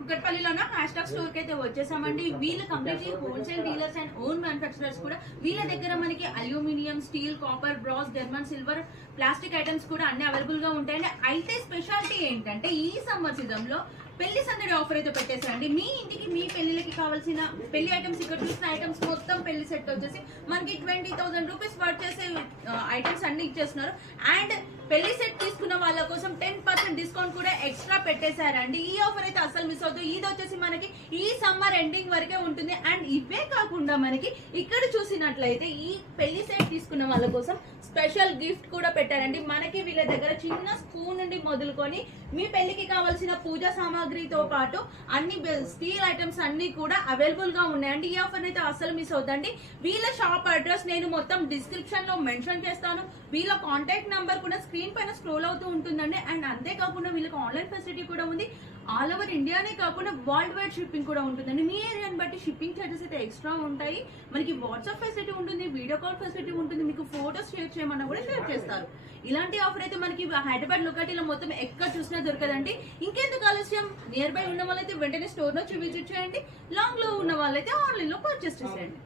కుకట్పల్లిలోన hashtag store కి అయితే వచ్చేసామండి. వీళ్ళు completely wholesale dealers and own manufacturers కూడా. వీళ్ళ దగ్గర మనకి aluminium, steel, copper, brass, German silver, plastic items కూడా అన్ని అవైలబుల్ గా ఉంటాయండి. అయితే స్పెషాలిటీ ఏంటంటే ఈ సమ్మర్ సీజన్ లో పెళ్లి సందడి ఆఫర్ అయితే పెట్టేసారండి. మీ ఇంటికి మీ పెళ్లికి కావాల్సిన పెళ్లి ఐటమ్స్, ఇక్కడ చూసిన ఐటమ్స్ మొత్తం పెళ్లి సెట్ వచ్చేసి మనకి 20,000 రూపీస్ వర్త్ చేసే ఐటమ్స్ అన్ని ఇచ్చేస్తున్నారు. అండ్ పెళ్లి సెట్ తీసుకున్న వాళ్ళ కోసం 10% డిస్కౌంట్ కూడా ఎక్స్ట్రా పెట్టేశారండి. ఈ ఆఫర్ అయితే అసలు మిస్ అవుతుంది. ఇది వచ్చేసి మనకి ఈ సమ్మర్ ఎండింగ్ వరకే ఉంటుంది. అండ్ ఇవే కాకుండా మనకి ఇక్కడ చూసినట్లయితే ఈ పెళ్లి సెట్ తీసుకున్న వాళ్ళ కోసం స్పెషల్ గిఫ్ట్ కూడా పెట్టారండి. మనకి వీళ్ళ దగ్గర చిన్న స్పూన్ నుండి మొదలుకొని మీ పెళ్లికి కావాల్సిన పూజా సామాగ్రితో పాటు అన్ని స్టీల్ ఐటమ్స్ అన్ని కూడా అవైలబుల్ గా ఉన్నాయండి. ఈ ఆఫర్ అయితే అసలు మిస్ అవుతండి. వీళ్ళ షాప్ అడ్రస్ నేను మొత్తం డిస్క్రిప్షన్ లో మెన్షన్ చేస్తాను. వీళ్ళ కాంటాక్ట్ నంబర్ కూడా స్క్రీన్ పైన స్క్రోల్ అవుతూ ఉంటుందండి. అండ్ అంతేకాకుండా వీళ్ళకి ఆన్లైన్ ఫెసిలిటీ కూడా ఉంది. ఆల్ ఓవర్ ఇండియానే కాకుండా వరల్డ్ వైడ్ షిప్పింగ్ కూడా ఉంటుందండి. మీ ఏరియాని బట్టి షిప్పింగ్ చార్జెస్ అయితే ఎక్స్ట్రా ఉంటాయి. మనకి వాట్సాప్ ఫెసిలిటీ ఉంటుంది, వీడియో కాల్ ఫెసిలిటీ ఉంటుంది. మీకు ఫోటోస్ షేర్ చేయమన్నా కూడా షేర్ చేస్తారు. ఇలాంటి ఆఫర్ అయితే మనకి హైదరాబాద్ లొకాలిటీలో మొత్తం ఎక్కడ చూసినా దొరకదండి. ఇంకెందుకు ఆలస్యం, నియర్ బై ఉన్న వాళ్ళైతే వెంటనే స్టోర్ నుంచి విజిట్ చేయండి. లాంగ్ లో ఉన్న వాళ్ళైతే ఆన్లైన్ లో పర్చేస్ చేసేయండి.